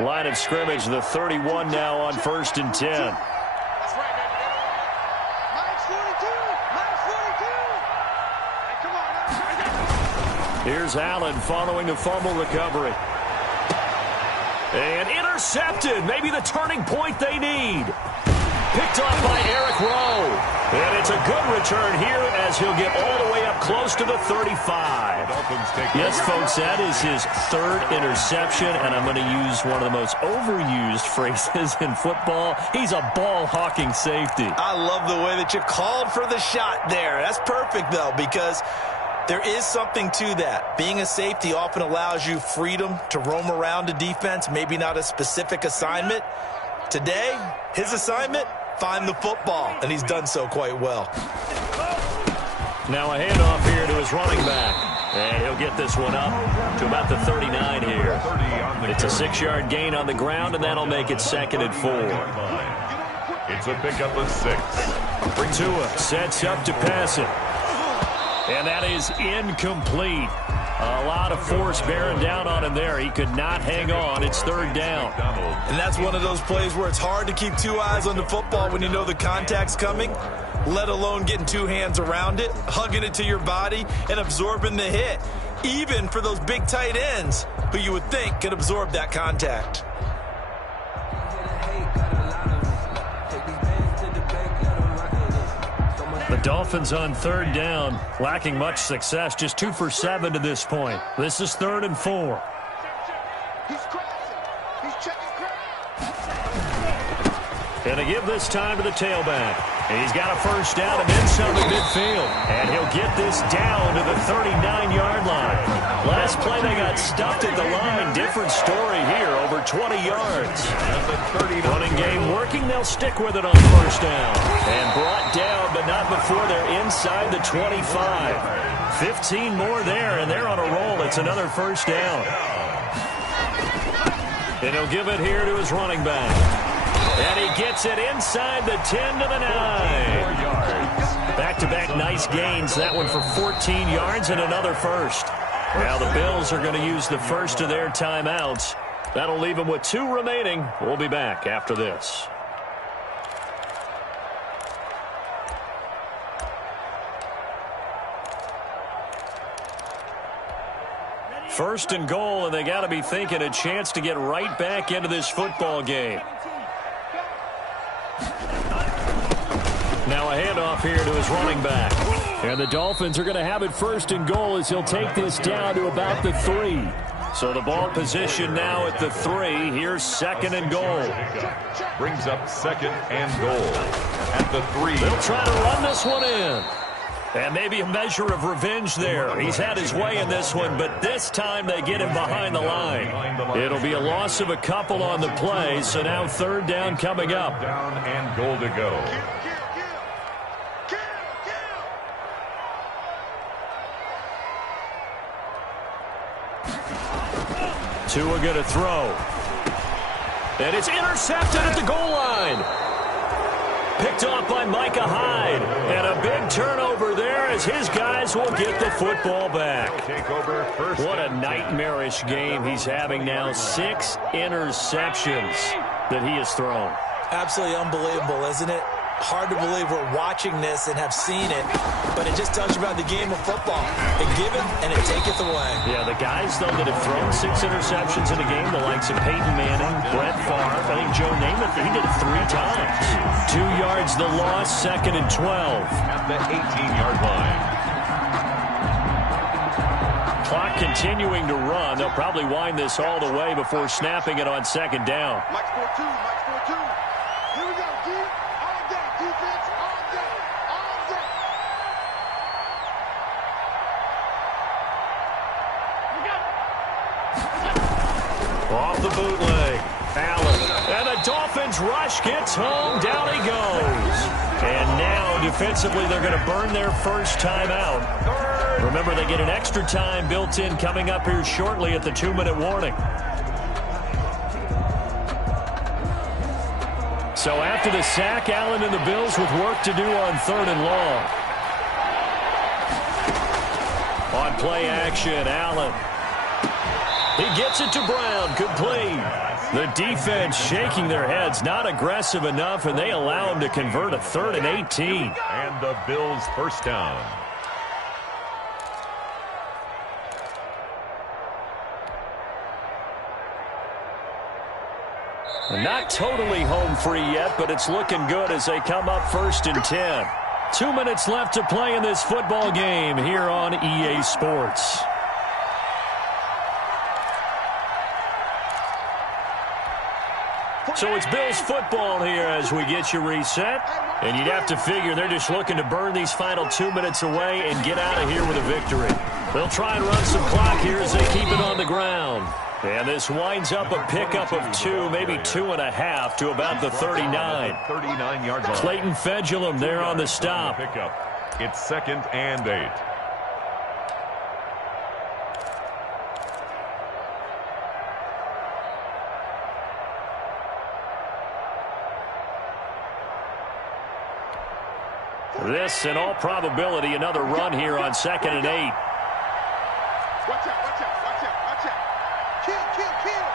Line of scrimmage, the 31 now on 1st and 10. That's right, baby. Minus 42. Minus 42. Hey, come on now. Here's Allen following the fumble recovery. And intercepted. Maybe the turning point they need. Picked off by Eric Rowe. And it's a good return here as he'll get all the way up close to the 35. Yes, folks, that is his 3rd interception, and I'm going to use one of the most overused phrases in football. He's a ball-hawking safety. I love the way that you called for the shot there. That's perfect, though, because there is something to that. Being a safety often allows you freedom to roam around a defense, maybe not a specific assignment. Today, his assignment, find the football, and he's done so quite well. Now a handoff here to his running back. And he'll get this one up to about the 39 here. It's a 6-yard gain on the ground, and that'll make it 2nd and 4. It's a pickup of 6. Tua sets up to pass it. And that is incomplete. A lot of force bearing down on him there. He could not hang on. It's 3rd down. And that's one of those plays where it's hard to keep 2 eyes on the football when you know the contact's coming, let alone getting 2 hands around it, hugging it to your body, and absorbing the hit. Even for those big tight ends who you would think could absorb that contact. The Dolphins on 3rd down, lacking much success, just 2 for 7 to this point. This is 3rd and 4. He's crossing. He's checking crack. And they give this time to the tailback. He's got a 1st down and then some at midfield. And he'll get this down to the 39-yard line. Last play they got stuffed at the line. Different story here, over 20 yards. Running game working. They'll stick with it on 1st down. And brought down, but not before they're inside the 25. 15 more there, and they're on a roll. It's another 1st down. And he'll give it here to his running back. And he gets it inside the 10 to the 9. Back-to-back nice gains. That one for 14 yards and another 1st. Now the Bills are going to use the 1st of their timeouts. That'll leave them with 2 remaining. We'll be back after this. First and goal, and they got to be thinking a chance to get right back into this football game. Now a handoff here to his running back. And the Dolphins are going to have it first and goal as he'll take this down to about the 3. So the ball position now at the 3. Here's second and goal. Brings up second and goal at the 3. They'll try to run this one in. And maybe a measure of revenge there. He's had his way in this one, but this time they get him behind the line. It'll be a loss of a couple on the play, so now third down coming up. Down and goal to go. Tua going to throw. And it's intercepted at the goal line. Picked off by Micah Hyde. And a big turnover there as his guys will get the football back. What a nightmarish game he's having now. 6 interceptions that he has thrown. Absolutely unbelievable, isn't it? Hard to believe we're watching this and have seen it, but it just tells you about the game of football. It giveth and it taketh away. Yeah, the guys, though, that have thrown 6 interceptions in a game, the likes of Peyton Manning, Brett Favre, I think Joe Namath, he did it 3 times. 2 yards the loss, second and 12. At the 18-yard line. Clock continuing to run. They'll probably wind this all the way before snapping it on second down. Mike 4-2, Mike 4-2. Here we go, D. All day, defense, all day, all day. Off the bootleg. Allen. And the Dolphins rush gets home. Down he goes. And now defensively they're going to burn their first time out. Remember, they get an extra time built in coming up here shortly at the 2-minute warning. So after the sack, Allen and the Bills with work to do on third and long. On play action, Allen. He gets it to Brown, complete. The defense shaking their heads, not aggressive enough, and they allow him to convert a 3rd and 18. And the Bills first down. Not totally home free yet, but it's looking good as they come up 1st and 10. 2 minutes left to play in this football game here on EA Sports. So it's Bills football here as we get you reset. And you'd have to figure they're just looking to burn these final 2 minutes away and get out of here with a victory. They'll try and run some clock here as they keep it on the ground. And this winds up a pickup of 2, maybe 2.5 to about the 39. 39-yard line. Clayton Fedulum there on the stop. Pickup. It's 2nd and 8. This, in all probability, another run here on 2nd and 8. Watch out, watch out, watch out, watch out. Kill, kill, kill.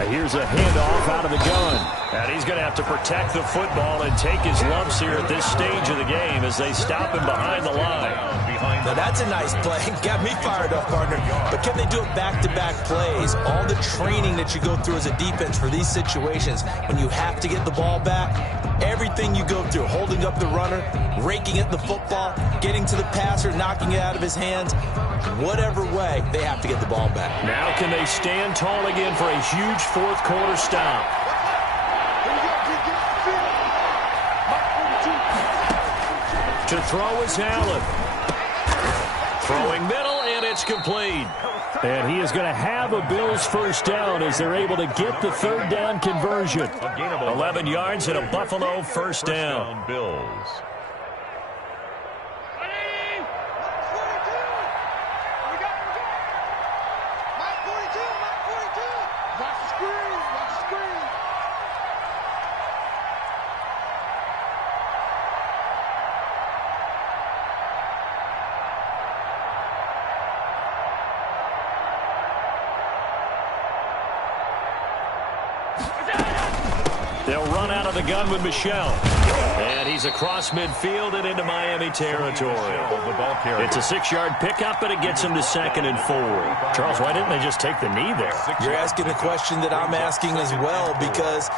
And here's a handoff out of the gun. And he's going to have to protect the football and take his lumps here at this stage of the game as they stop him behind the line. Now that's a nice play. Got me fired up, partner. But can they do it back-to-back plays? All the training that you go through as a defense for these situations, when you have to get the ball back, everything you go through, holding up the runner, raking at the football, getting to the passer, knocking it out of his hands, whatever way, they have to get the ball back. Now can they stand tall again for a huge fourth quarter stop? To throw is Allen. Throwing middle, and it's complete. And he is going to have a Bills first down as they're able to get the 3rd down conversion. 11 yards and a Buffalo first down. Bills. They'll run out of the gun with Michel. And he's across midfield and into Miami territory. It's a 6-yard pickup, and it gets him to 2nd and 4. Charles, why didn't they just take the knee there? You're asking the question that I'm asking as well, because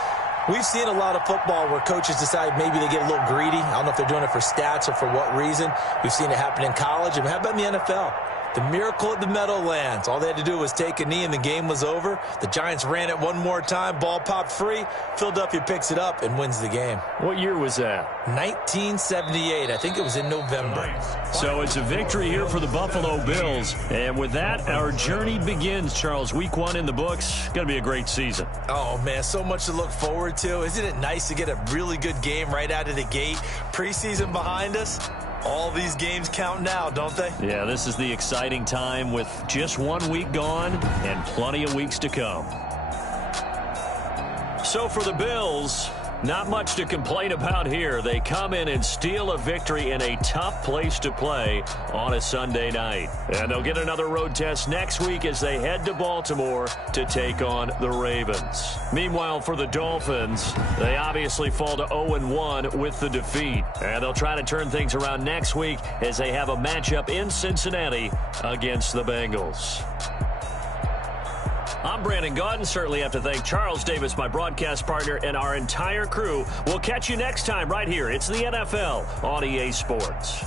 we've seen a lot of football where coaches decide maybe they get a little greedy. I don't know if they're doing it for stats or for what reason. We've seen it happen in college. And how about in the NFL? The miracle at the Meadowlands. All they had to do was take a knee and the game was over. The Giants ran it one more time. Ball popped free. Philadelphia picks it up and wins the game. What year was that? 1978. I think it was in November. So it's a victory here for the Buffalo Bills. And with that, our journey begins, Charles. Week 1 in the books. Going to be a great season. Oh, man, so much to look forward to. Isn't it nice to get a really good game right out of the gate? Preseason behind us. All these games count now, don't they? Yeah, this is the exciting time with just 1 week gone and plenty of weeks to come. So for the Bills, not much to complain about here. They come in and steal a victory in a tough place to play on a Sunday night. And they'll get another road test next week as they head to Baltimore to take on the Ravens. Meanwhile, for the Dolphins, they obviously fall to 0-1 with the defeat. And they'll try to turn things around next week as they have a matchup in Cincinnati against the Bengals. I'm Brandon Gaudin. Certainly have to thank Charles Davis, my broadcast partner, and our entire crew. We'll catch you next time right here. It's the NFL on EA Sports.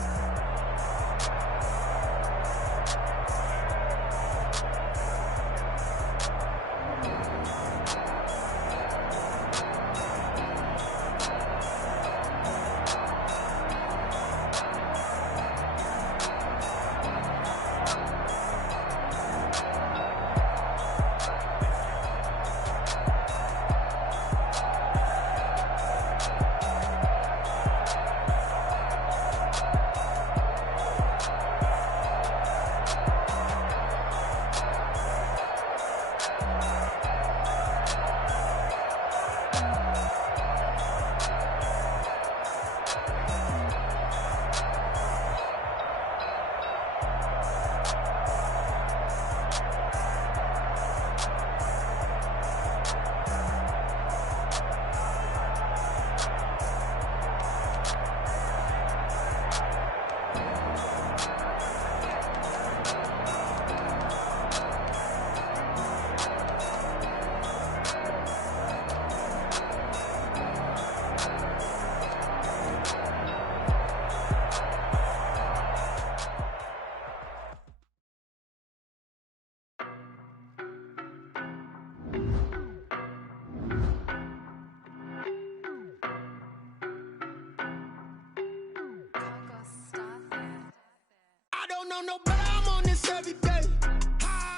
No, but I'm on this every day.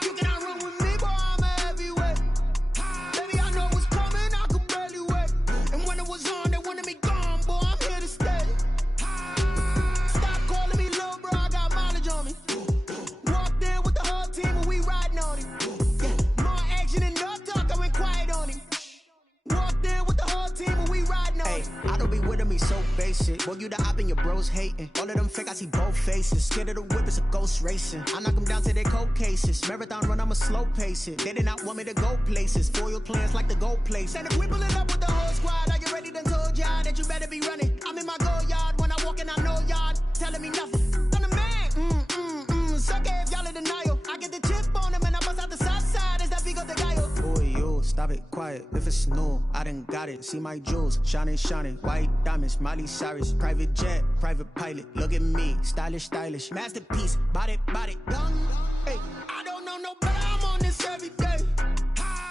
You cannot run with me, boy, I'm a heavyweight. Baby, I know what's coming, I could barely wait. And when it was on, they wanted me gone, boy, I'm here to stay. Stop calling me little bro, I got mileage on me. Walked in with the whole team and we riding on him. Yeah, more action and no talk, I went quiet on him. Walked in with the whole team and we riding on him. I don't be with me so basic. Boy, you the op and your bros hating. All of them fake, I see both faces. Scared of the whip, it's a ghost racing. I knock them down to their cold cases. Marathon run, I'ma slow pace it. They did not want me to go places. Foil plans like the go place. And if we pulling up with the whole squad, are you ready? Done told y'all that you better be running. I'm in my go yard. When I walk in, I know y'all telling me nothing. I'm the man. Suck it if y'all in denial. I get the chip on them and I bust out the south side. Is that Vigo de Gallo? Boy, yo, stop it, quiet. If it's new, I done got it. See my jewels, shining, shining. White diamonds, Miley Cyrus. Private jet, private pilot. Look at me, stylish, stylish. Masterpiece, body, done. Hey, I don't know no better. I'm on this every day.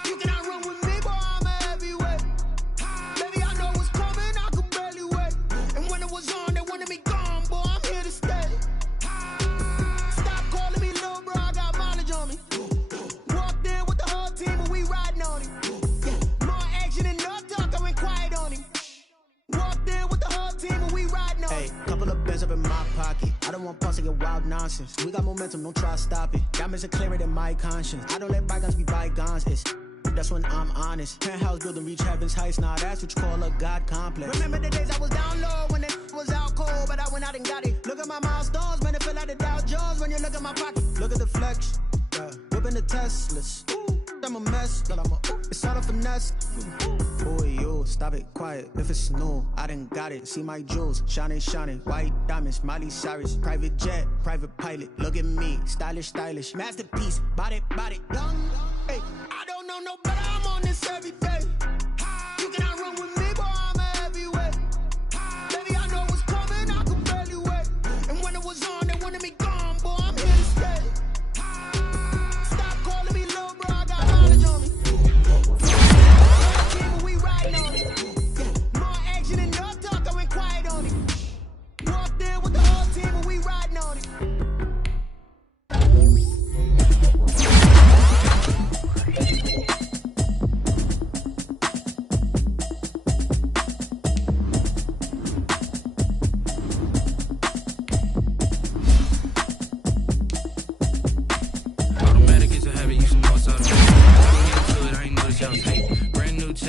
You cannot run with me, boy, I'm a heavyweight. Baby, I know what's coming, I could barely wait. And when it was on, they wanted me gone, boy, I'm here to stay. Stop calling me little bro, I got mileage on me. Walked in with the whole team and we riding on him. Yeah, more action and no talk, I went quiet on him. Walked in with the whole team and we riding on him. Hey, couple of bands up in my pocket. I don't want pause to get wild nonsense. We got momentum, don't try to stop it. Diamonds are clearer than my conscience. I don't let bygones be bygones. That's when I'm honest. Penthouse building, reach heaven's heights. Nah, that's what you call a God complex. Remember the days I was down low when it was out cold, but I went out and got it. Look at my milestones, man, it feel like the Dow Jones when you look at my pocket. Look at the flex, whipping the Teslas. Ooh. I'm a mess, but it's all a finesse. Boy, you, stop it, quiet, if it's new, I done got it, see my jewels, shining, white diamonds, Miley Cyrus, private jet, private pilot, look at me, stylish, masterpiece, body, young, hey, I don't know no better, I'm on this every day, you cannot run with me, boy, I'm a heavyweight, baby, I know what's coming, I could barely wait, and when it was on, they wanted me gone, boy, I'm here to stay.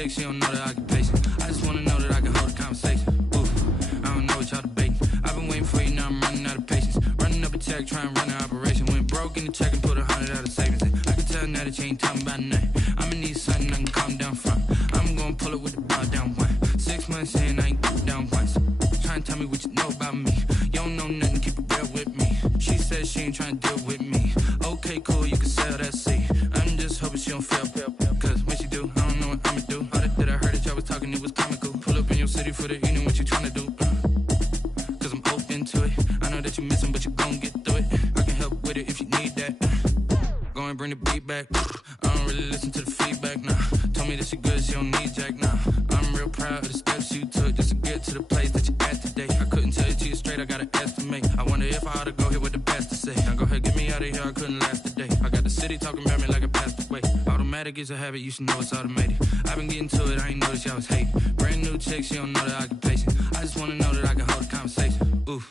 She don't know the occupation. I just wanna know that I can hold a conversation. Ooh, I don't know what y'all debating. I've been waiting for you, now I'm running out of patience. Running up a check, trying to run an operation. Went broke in the check and put 100 out of savings in. I can tell now that you ain't talking about nothing. I'ma need something I can calm down from. I'm gonna pull it with the bar down one. 6 months in, I ain't down once. Trying to tell me what you know about me. You don't know nothing, keep it real with me. She said she ain't trying to deal with me. Okay, cool, you can sell that seat. I'm just hoping she don't fail. Cause when she do, I don't know what I'ma do. That I heard that y'all was talking, it was comical. Pull up in your city for the evening, what you tryna do? Cause I'm open to it. I know that you missing, but you gon' get through it. I can help with it if you need that. Go and bring the beat back. I don't really listen to the feedback, nah. Told me that she good, she don't need jack, nah. I'm real proud of the steps you took just to get to the place that you at today. I couldn't tell you to you straight, I gotta estimate. I wonder if I ought to go here with the best to say. Now go ahead, get me out of here, I couldn't last today. I got the city talking about me like I passed away. Automatic is a habit, you should know it's automated. I've been getting to it, I ain't noticed y'all was hating. Brand new chick, she don't know the occupation. I just wanna know that I can hold a conversation. Ooh,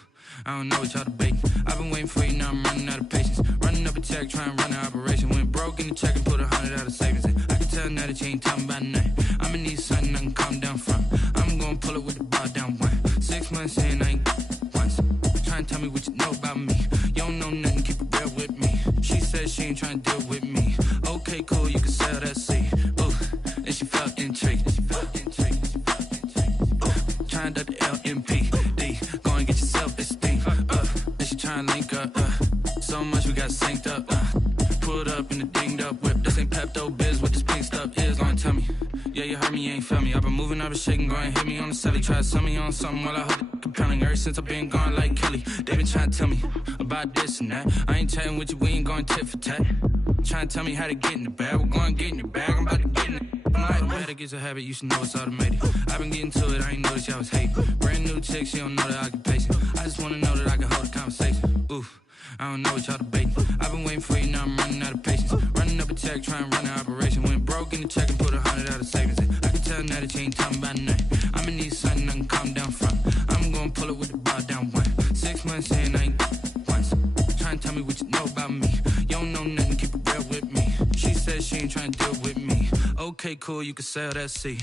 I don't know what y'all debating. I've been waiting for you, now I'm running out of patience. Running up a check, trying to run an operation. Went broke in the check and put 100 out of savings in. I can tell now that you ain't talking about nothing. I'ma need something I can calm down from. I'm gonna pull it with the bar down one. 6 months in, I ain't once. Trying to tell me what you know about me. You don't know nothing, keep it real with me. She said she ain't trying to deal with me. Okay, cool, you can sell that seat. Ooh, and she felt intrigued. Trying to the LMPD. Go and get your self-esteem. And she trying to link up. So much we got synced up. Pulled up in the dinged up whip. This ain't Pepto-Biz, what this pink stuff is. Long tell me. Yeah, you heard me, you ain't felt me. I've been moving, I've been shaking, go and hit me on the celly. Try to sell me on something while I hold it compelling. Ever since I've been gone like Kelly, they been trying to tell me about this and that. I ain't chatting with you, we ain't going tit for tat. Trying to tell me how to get in the bag. We're going to get in the bag, I'm about to get in it. Automatic is a habit, you should know it's automated. I've been getting to it, I ain't noticed y'all was hating. Brand new chick, she don't know the occupation. I just wanna know that I can hold a conversation. Ooh, I don't know what y'all debating. I've been waiting for you, now I'm running out of patience. Running up a check, trying to run an operation. Went broke in the check and put 100 out of savings in. I can tell now that you ain't talking about nothing. I'ma need something I can calm down from. I'm gonna pull it with the bar down one. 6 months in, I ain't once. Trying to tell me what you know about me. You don't know nothing, keep it real with me. She said she ain't trying to deal with me. Okay, cool, you can sell that seat.